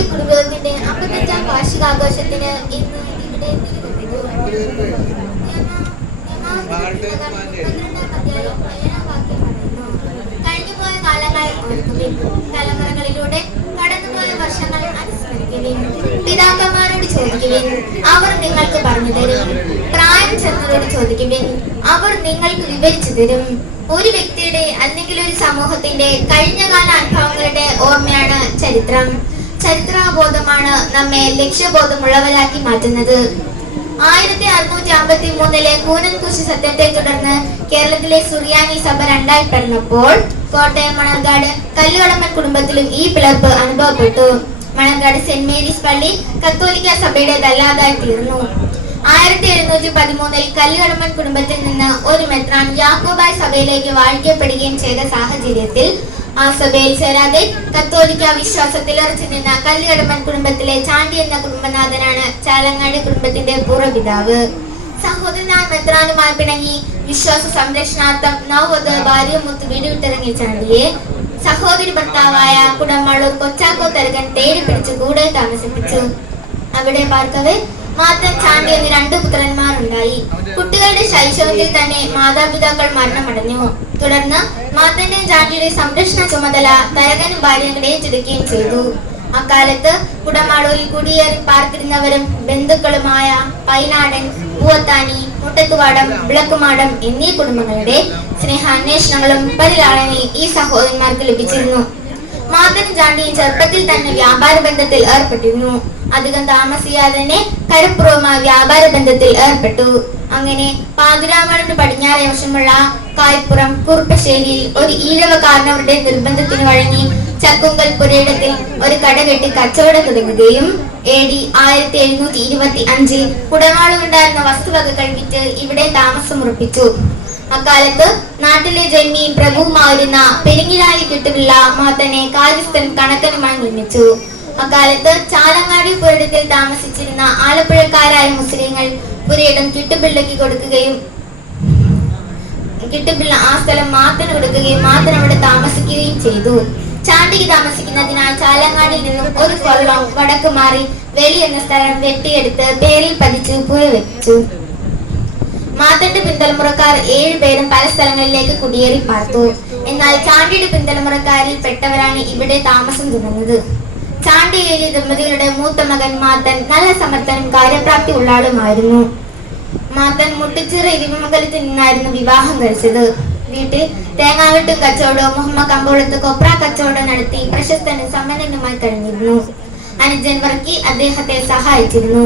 ചാലങ്ങാടി കുടുംബത്തിന്റെ 55ാം വാർഷികാഘോഷത്തിന് ഇന്ന് ഇവിടെ കഴിഞ്ഞുപോയ കാലങ്ങൾ ഓർക്കുവിൻ, തലമുറകളിലൂടെ കടന്നുപോയ വർഷങ്ങൾ അനുസ്മരിക്കുവിൻ. പിതാക്കന്മാരോട് ചോദിക്കുവിൻ, അവർ നിങ്ങൾക്ക് പറഞ്ഞു തരും. പ്രായം ചെന്നവരോട് ചോദിക്കുവിൻ, അവർ നിങ്ങൾക്ക് വിവരിച്ചു തരും. ഒരു വ്യക്തിയുടെ അല്ലെങ്കിൽ ഒരു സമൂഹത്തിന്റെ കഴിഞ്ഞകാല അനുഭവങ്ങളുടെ ഓർമ്മയാണ് ചരിത്രം. ചരിത്രാബോധമാണ് നമ്മെ ലക്ഷ്യബോധമുള്ളവരാക്കി മാറ്റുന്നത്. 1653 കൂനൻകുശി സത്യത്തെ തുടർന്ന് കേരളത്തിലെ സുറിയാനി സഭ രണ്ടായി പിളർന്നപ്പോൾ കോട്ടയം മണർകാട് കല്ലുകടമ്പൻ കുടുംബത്തിലും ഈ പിളർപ്പ് അനുഭവപ്പെട്ടു. മണർകാട് സെന്റ് മേരീസ് പള്ളി കത്തോലിക്ക സഭയുടേതല്ലാതായി തീർന്നു. 1713 കല്ലുകടമ്പൻ കുടുംബത്തിൽ നിന്ന് ഒരു മെത്രാൻ യാക്കോബായ സഭയിലേക്ക് വാഴിക്കപ്പെടുകയും ചെയ്ത സാഹചര്യത്തിൽ ആ സഭയിൽ ചേരാതെ കത്തോലിക്ക വിശ്വാസത്തിൽ ഉറച്ചു നിന്ന കല്ലുകടമ്പൻ കുടുംബത്തിലെ ചാണ്ടി എന്ന കുടുംബനാഥനാണ് ചാലങ്ങാടി കുടുംബത്തിന്റെ പൂർവ്വപിതാവ്. സഹോദരനായ മെത്രാനുമായി പിണങ്ങി വിശ്വാസ സംരക്ഷണാർത്ഥം നവവധ ഭാര്യമുത്ത് വീടുവിട്ടിറങ്ങിയ ചാണ്ടിയെ സഹോദരി ഭർത്താവായ കുടമാളൂർ കൊച്ചാക്കോ തരകൻ തേടി പിടിച്ച് കൂടെ താമസിപ്പിച്ചു. അവിടെ പാർക്കവേ മാത്തൻ ചാണ്ടി എന്നീ 2 പുത്രന്മാരുണ്ടായി. കുട്ടികളുടെ ശൈശവത്തിൽ തന്നെ മാതാപിതാക്കൾ മരണമടഞ്ഞു. തുടർന്ന് മാത്തന്റെയും ചാണ്ടിയുടെ സംരക്ഷണ ചുമതല തരകനും ഭാര്യയും ഏറ്റെടുക്കുകയും ചെയ്തു. അക്കാലത്ത് കുടമാളൂരിൽ കുടിയേറി പാർത്തിരുന്നവരും ബന്ധുക്കളുമായ പൈനാടൻ, പൂവത്താനി, മുട്ടത്തുവാടം, വിളക്കുമാടം എന്നീ കുടുംബങ്ങളുടെ സ്നേഹാന്വേഷണങ്ങളും പരിലാളനയും ഈ സഹോദരന്മാർക്ക് ലഭിച്ചിരുന്നു. മാത്തനും ചാണ്ടിയും ചെറുപ്പത്തിൽ തന്നെ വ്യാപാര ബന്ധത്തിൽ ഏർപ്പെട്ടിരുന്നു. അധികം താമസിയാതെ തന്നെ കരപ്പുറവുമായി വ്യാപാര ബന്ധത്തിൽ ഏർപ്പെട്ടു. അങ്ങനെ പാതിരാമണിന് പടിഞ്ഞാറേ വശമുള്ള കായ്പുറം കുറുപ്പശ്ശേരിയിൽ ഒരു ഈഴവക്കാരനവരുടെ നിർബന്ധത്തിന് വഴങ്ങി ചക്കുങ്കൽ പുരയിടത്തിൽ ഒരു കട കെട്ടി കച്ചവടം തുടങ്ങുകയും AD 1725 കുടമാളുണ്ടായിരുന്ന വസ്തുവകകൾ വിറ്റ് ഇവിടെ താമസമുറപ്പിച്ചു. അക്കാലത്ത് നാട്ടിലെ ജന്മിയും പ്രഭുവുമായിരുന്ന പെരിങ്ങിലാലി കിട്ടുപിള്ള മാത്തനെ കാര്യസ്ഥൻ കണക്കനുമായി നിയമിച്ചു. അക്കാലത്ത് ചാലങ്ങാടി പുരയിടത്തിൽ താമസിച്ചിരുന്ന ആലപ്പുഴക്കാരായ മുസ്ലിങ്ങൾ പുരയിടം കിട്ടുപിള്ളയ്ക്ക് കൊടുക്കുകയും കിട്ടുപിള്ള ആ സ്ഥലം മാത്തന് കൊടുക്കുകയും മാത്തൻ അവിടെ താമസിക്കുകയും ചെയ്തു. ചാണ്ടിക്ക് താമസിക്കുന്നതിനായി ചാലങ്ങാടിയിൽ നിന്നും ഒരു കൊല്ലം വടക്ക് മാറി വെളി എന്ന സ്ഥലം വെട്ടിയെടുത്ത് പേരിൽ പതിച്ച് പുര വെച്ചു. മാത്തന്റെ പിന്തലമുറക്കാർ 7 പേരും പല സ്ഥലങ്ങളിലേക്ക് കുടിയേറി പാർത്തു. എന്നാൽ ചാണ്ടിയുടെ പിന്തലമുറക്കാരിൽ പെട്ടവരാണ് ഇവിടെ താമസം തുടങ്ങുന്നത്. ചാണ്ടിയേരി ദമ്പതികളുടെ മൂത്ത മകൻ മാത്തൻ നല്ല സമർത്ഥനും കാര്യപ്രാപ്തി ഉള്ള ആളുമായിരുന്നു. മാത്തൻ മുട്ടിച്ചിറ ഇരുമംഗലത്തിൽ നിന്നായിരുന്നു വിവാഹം കഴിച്ചത്. വീട്ടിൽ തേങ്ങാവെട്ടും കച്ചവടവും മുഹമ്മദ് കമ്പോളത്ത് കൊപ്ര കച്ചവടം നടത്തി പ്രശസ്തനും സമ്പന്നനുമായി കഴിഞ്ഞിരുന്നു. അനുജൻ വർക്കി അദ്ദേഹത്തെ സഹായിച്ചിരുന്നു.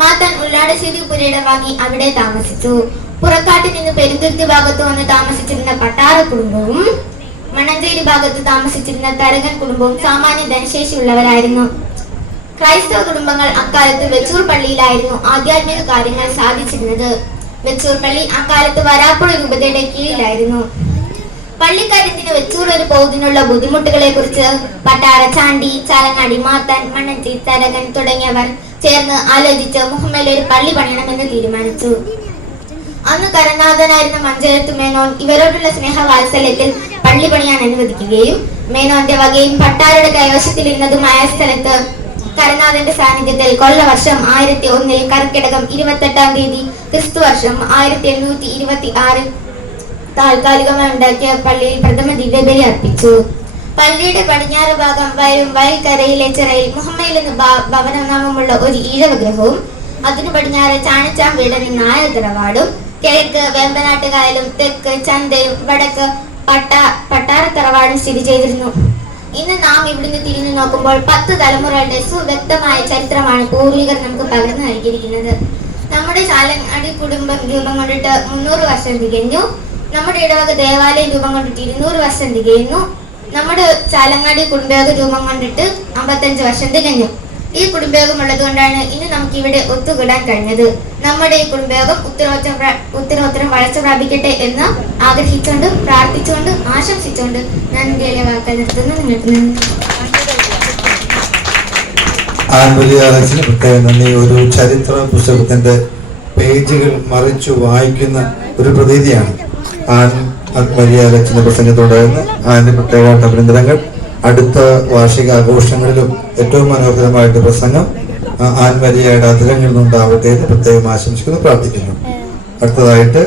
മാത്തൻ ഉള്ളാടശ്ശേരി പുരയിടം വാങ്ങി അവിടെ താമസിച്ചു. പുറക്കാട്ടിൽ നിന്ന് പെരുന്തുരുത്തി ഭാഗത്ത് വന്ന് താമസിച്ചിരുന്ന പട്ടാറ കുടുംബവും മണഞ്ചേരി ഭാഗത്ത് താമസിച്ചിരുന്ന തരകൻ കുടുംബവും സാമാന്യ ധനശേഷിയുള്ളവരായിരുന്നു. ക്രൈസ്തവ കുടുംബങ്ങൾ അക്കാലത്ത് വെച്ചൂർ പള്ളിയിലായിരുന്നു ആധ്യാത്മിക കാര്യങ്ങൾ സാധിച്ചിരുന്നത്. വെച്ചൂർ പള്ളി അക്കാലത്ത് വരാപ്പുഴ രൂപതയുടെ കീഴിലായിരുന്നു. പള്ളിക്കാര്യത്തിന് വെച്ചൂർ വരെ പോകുന്നതിനുള്ള ബുദ്ധിമുട്ടുകളെ കുറിച്ച് പട്ടാറ, ചാണ്ടി, ചാലങ്ങാടി, മാത്തൻ, മണ്ണഞ്ചേരി, തരകൻ തുടങ്ങിയവർ ചേർന്ന് ആലോചിച്ച് മുഹമ്മയിൽ ഒരു പള്ളി പണിയണമെന്ന് തീരുമാനിച്ചു. അന്ന് കരനാഥനായിരുന്ന മഞ്ചേരത്ത് മേനോൻ ഇവരോടുള്ള സ്നേഹവാത്സല്യത്തിൽ പള്ളി പണിയാൻ അനുവദിക്കുകയും മേനോന്റെ വകയും പട്ടാരുടെ കൈവശത്തിലിരുന്നതുമായ സ്ഥലത്ത് കരനാഥന്റെ സാന്നിധ്യത്തിൽ കൊല്ലവർഷം 1001 കർക്കിടകം 28-ാം തീയതി ക്രിസ്തുവർഷം 1826 താൽക്കാലികമായി ഉണ്ടാക്കിയ പള്ളിയിൽ പ്രഥമ ദിവ്യബലി അർപ്പിച്ചു. പള്ളിയുടെ പടിഞ്ഞാറ് ഭാഗം വയൽക്കരയിലെ ചിറയിൽ മുഹമ്മയിൽ എന്ന് ഭവനനാമമുള്ള ഒരു ഈഴവഗ്രഹവും അതിനു പടിഞ്ഞാറ് ചാണിച്ചാം വീടനി നായർ തറവാടും കിഴക്ക് വേമ്പനാട്ടുകായലും തെക്ക് ചന്തയും വടക്ക് പട്ടാറ തറവാടും സ്ഥിതി ചെയ്തിരുന്നു. ഇന്ന് നാം ഇവിടുന്ന് തിരിഞ്ഞു നോക്കുമ്പോൾ 10 തലമുറകളുടെ സുവ്യക്തമായ ചരിത്രമാണ് പൂർവികർ നമുക്ക് പകർന്നു നൽകിയിരിക്കുന്നത്. നമ്മുടെ ചാലങ്ങാടി കുടുംബം രൂപം കൊണ്ടിട്ട് 300 വർഷം തികഞ്ഞു. നമ്മുടെ ഇടവക ദേവാലയം രൂപം കൊണ്ടിട്ട് 200 വർഷം തികയുന്നു. നമ്മുടെ ചാലങ്ങാടി കുടുംബയോഗ രൂപം കൊണ്ടിട്ട് 55 വർഷം തികഞ്ഞു. ഈ കുടുംബയോഗം ഉള്ളത് കൊണ്ടാണ് ഇന്ന് നമുക്ക് ഇവിടെ ഒത്തുകൂടാൻ കഴിഞ്ഞത്. നമ്മുടെ ഈ കുടുംബയോഗം ഉത്തരോത്തരം വളർച്ച പ്രാപിക്കട്ടെ എന്ന് ആഗ്രഹിച്ചുകൊണ്ട്, പ്രാർത്ഥിച്ചുകൊണ്ട്, ആശംസിച്ചുകൊണ്ട് ഞാൻ എൻ്റെ വാർത്ത നിർത്തുന്നു. നിങ്ങൾക്ക് നന്ദി. ഒരു ചരിത്ര പുസ്തകത്തിന്റെ പേജുകൾ മറിച്ചു വായിക്കുന്ന ഒരു പ്രതീതിയാണ് ആത്മീയ അച്ഛന്റെ പ്രസംഗത്തോടായിരുന്നു. അതിന്റെ പ്രത്യേക അഭിനന്ദനങ്ങൾ. അടുത്ത വാർഷിക ആഘോഷങ്ങളിലും ഏറ്റവും മനോഹരമായിട്ട് പ്രസംഗം ആൻമരിയയുടെ അതിരങ്ങളിൽ നിന്നുണ്ടാവട്ടെ എന്ന് പ്രത്യേകം ആശംസിക്കുന്നു, പ്രാർത്ഥിക്കുന്നു. അടുത്തതായിട്ട്